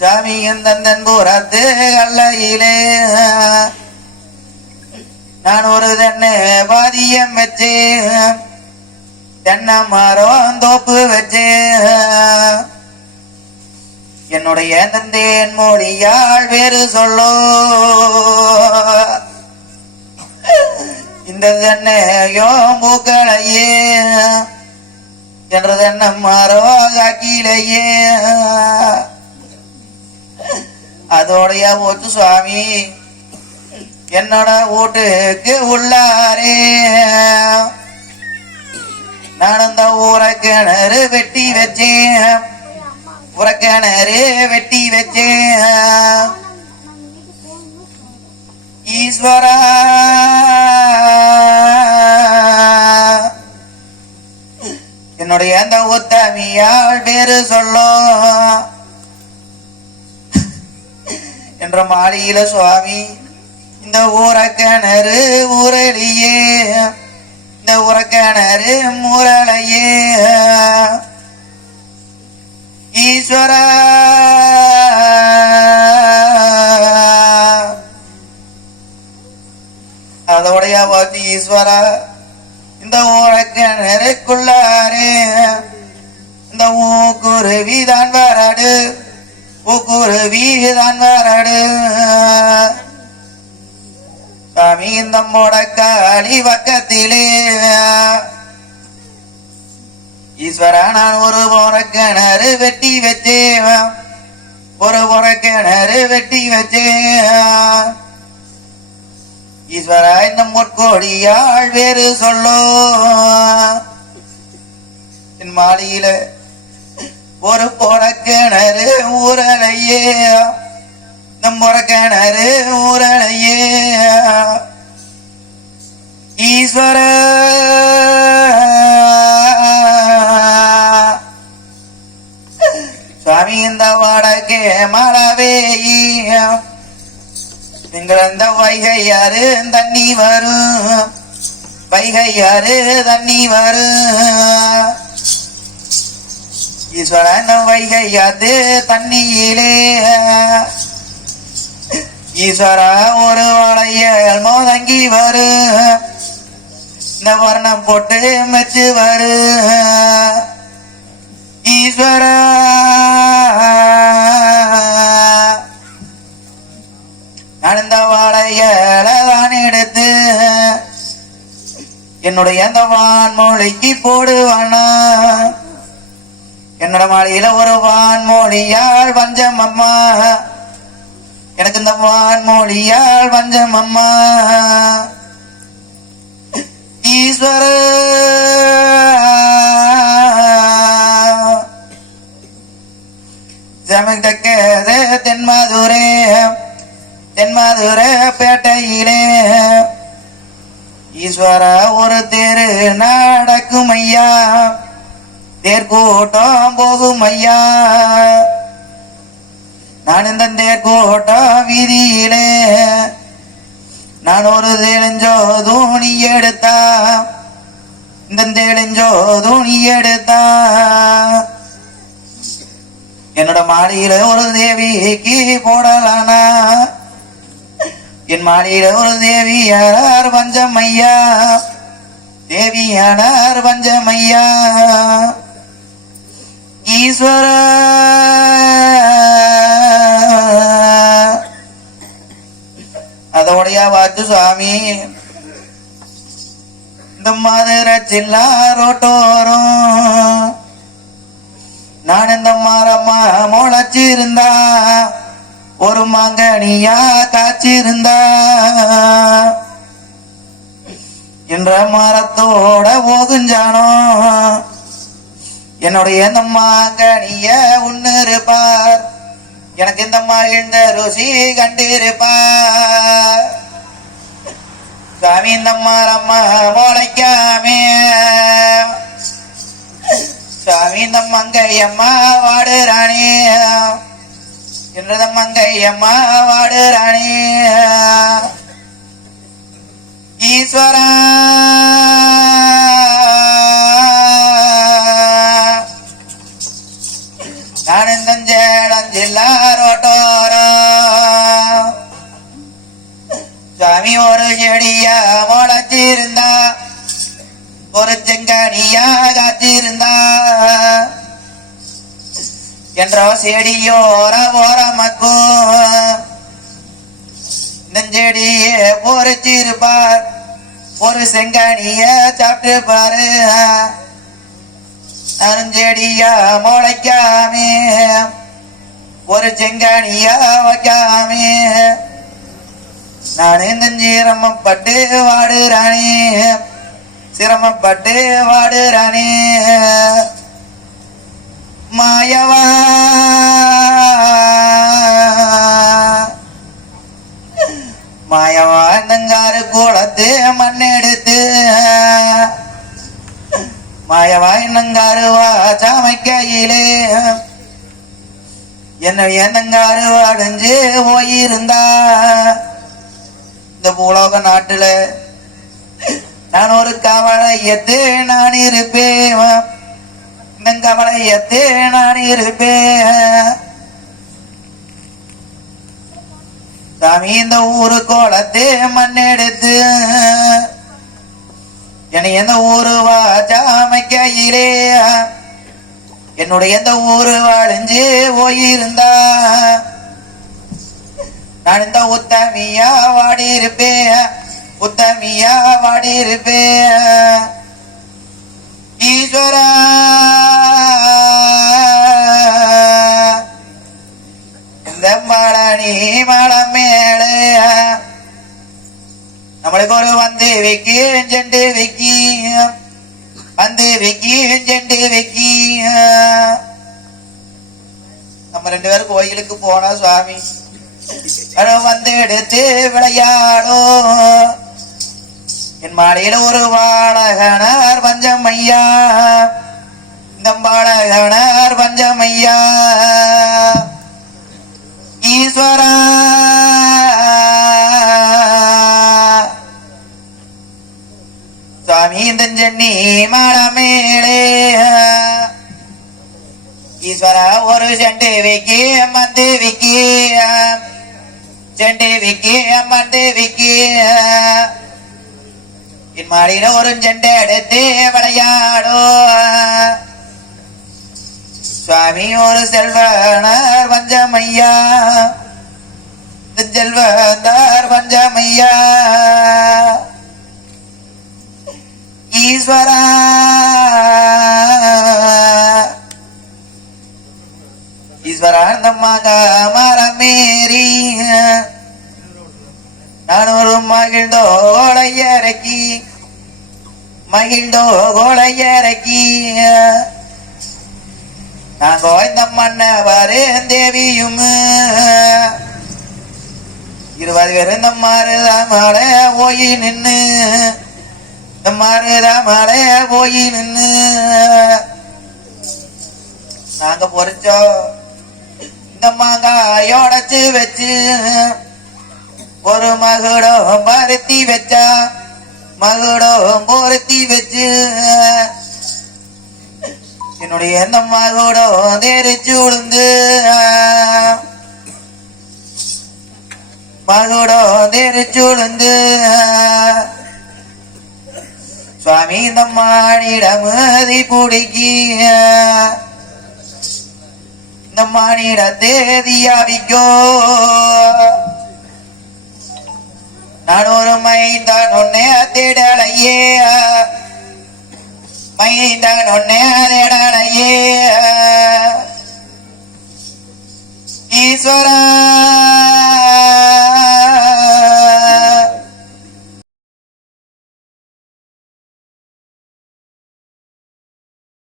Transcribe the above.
சாமி எந்தன் புறத்து கல்லையிலே நான் ஒரு தென்னை பாதியம் வச்சேன், தென்னை மரம் தோப்பு வச்சேன். என்னுடைய தந்தேன் மொழியாள் வேறு சொல்லோ இந்த தென்னையோ பூக்களையே என்ற தென்னை மரம் காக்கிலேயே அதோடைய ஓட்டு சுவாமி என்னோட வீட்டுக்கு உள்ளாரே நான் அந்த ஊரை கிணறு வெட்டி வச்சேன், உறக்கிணறு வெட்டி வச்சேன். ஈஸ்வரா என்னுடைய அந்த உத்தமியாள் பேரு சொல்லோ என்ற மாளிகையில சுவாமி இந்த ஊரக்கிணறு ஊரலியே, இந்த ஊரக்கிணறு மூரலையே. ஈஸ்வரா அதோடைய வாட்டி ஈஸ்வரா இந்த ஊரக்கிணறுக்குள்ளாரே இந்த ஊக்குருவிதான் வராடு, ஊக்குருவிதான் வராடு. சாமி இந்த மொடக்காளி பக்கத்திலே ஈஸ்வரா நான் ஒரு முறக்கிணறு வெட்டி வச்சேன், ஒரு முறக்கிணறு வெட்டி வச்சேன். ஈஸ்வரா இந்த முற்கோடியாள் வேறு சொல்லோ என் மாளிகையில ஒரு பொறக்கிணறு ஊரலையே, நம் முறக்கிணறு ஊரலையே. ஈஸ்வர சுவாமி இந்த வடக்கே மழவே நீங்கள் அந்த வைகையாறு தண்ணி வரும், வைகையாறு தண்ணி வரும். ஈஸ்வரன் வைகையாது தண்ணியிலே ஈஸ்வரா ஒரு வளையல் மோதங்கி வரும், இந்த வர்ணம் போட்டு மெச்சு வரு. ஈஸ்வரா நான் இந்த வளையலதான் எடுத்து என்னுடைய அந்த வான்மொழிக்கு போடுவானா, என்னோட மாளிகையில ஒரு வான்மொழியாள் வஞ்சம் அம்மா, எனக்கு இந்த வான்மொழியாள் வஞ்சம் அம்மா. ஈஸ்வர ஜமதக்கதே தென்மதுரே, தென்மதுரை பேட்டையிலே ஈஸ்வரா ஒரு தேரு நடக்கும் ஐயா, தேர்கூட்டம் போகும் ஐயா. நான் இந்த தேர்கூட்டம் வீதியிலே நான் ஒரு தெளிஞ்சோ தூணி எடுத்தா, இந்த தெளிஞ்சோ தூணி எடுத்தா. என்னோட மாடியில ஒரு தேவிக்கு போடலானா, என் மாடியில ஒரு தேவியார் பஞ்சமையா, தேவியானார் பஞ்சமையா. ஈஸ்வர அதோடைய வாச்சு சுவாமி இந்த மதுரை ஜில்லா ரோட்டோரும் நான் இந்த மரமா முளைச்சிருந்தா, ஒரு மாங்கனியா காய்ச்சிருந்தா, என்ற மரத்தோட ஓகுஞ்சானோ என்னுடைய இந்த மாங்கனிய உன்னு இருப்பார், எனக்கு இந்த மகிழ்ந்த ருசி கண்டிருப்பார். சாமி இந்த மரமா முளைக்காமே சாமி இந்த மங்கையம்மா வாடுறானே, என்றத மங்கையம்மா வாடுறானே. ஈஸ்வரா நான் இந்த ஜில்லாரோட்டோரோ சுவாமி ஒரு செடியா முளைச்சிருந்தா ஒரு செங்கனியா காத்திருந்தா என்றோ செடியோர ஓரமக்கும் நெஞ்செடியே பொறிச்சிருப்பார் ஒரு செங்கனிய சாப்பிட்டு பாரு அருஞ்செடியா முளைக்காமே ஒரு செங்கனியா வைக்காமே நான் சிரமப்பட்டு வாடுறானே சிரமப்பட்டு வாடுறானே மாயவா மாயவா நங்காரு குளத்து மண்ணெடுத்து மாயவா நங்காருவா சாமைக்கையிலே என்னுடைய நங்காரு அடைஞ்சு போயிருந்தா இந்த பூலோக நாட்டுல நான் ஒரு கவலையத்து நான் இருப்பேன் இந்த கவலையத்து நான் இருப்பேன் சாமி இந்த ஊரு கோலத்து மண்ணெடுத்து என்னை எந்த ஊரு வாச்சாமைக்கையிலே என்னுடைய எந்த ஊரு வாழிஞ்சு போயிருந்தா நான் இந்த உத்தமியா வாடி இருப்பேன் உத்தமியா வாடி இருப்பேன் ஈஸ்வரா இந்த மழனி மலை மேலே நம்மளுக்கு ஒரு வந்து வைக்கி செண்டு வைக்கி வந்து வைக்கி செண்டு வைக்கி நம்ம 2 பேரும் கோயிலுக்கு போனா சுவாமி வந்து எடுத்து விளையாடும் என் மாலையில ஒரு வாழகனார் பஞ்சமையா இந்த வாழகனார் பஞ்சமையா ஈஸ்வரா சுவாமி இந்த சென்னி மலை மேலே ஈஸ்வரா ஒரு செண்டு விக்கி மந்து விக்கி செண்டு விக்கி மந்து விக்கி என் மாடியில ஒரு செண்டை எடுத்து விளையாடும் சுவாமி ஒரு செல்வனார் பஞ்சமையா செல்வந்தார் பஞ்சமையா ஈஸ்வரா ஈஸ்வரா மரமேறி நான் ஒரு மகிழ்ந்தோ கோளையறக்கி மகிழ்ந்தோ கோளையறக்கி நான் கோய்ந்த மன்னவரு தேவியும் 20 பேர் இந்த மாறுதாமலை போய் நின்னு இந்த மாறுதாமலை போய் நின்னு நாங்க பொறிச்சோம் இந்த மாங்காயோடச்சு வச்சு ஒரு மகுடம் பருத்தி வச்சா மகுடம் பொருத்தி வச்சு என்னுடைய எந்த மகுடம் தெரிச்சு விழுந்து மகுடம் தெரிச்சு விழுந்து சுவாமி இந்த மானிடம் மதி பிடிக்கி இந்த மானிட தேதியாவிக்கோ நான் ஒரு மைந்தான் ஒன்னே தேடலையே மைந்தான் ஒன்னே தேடலையே ஈஸ்வரா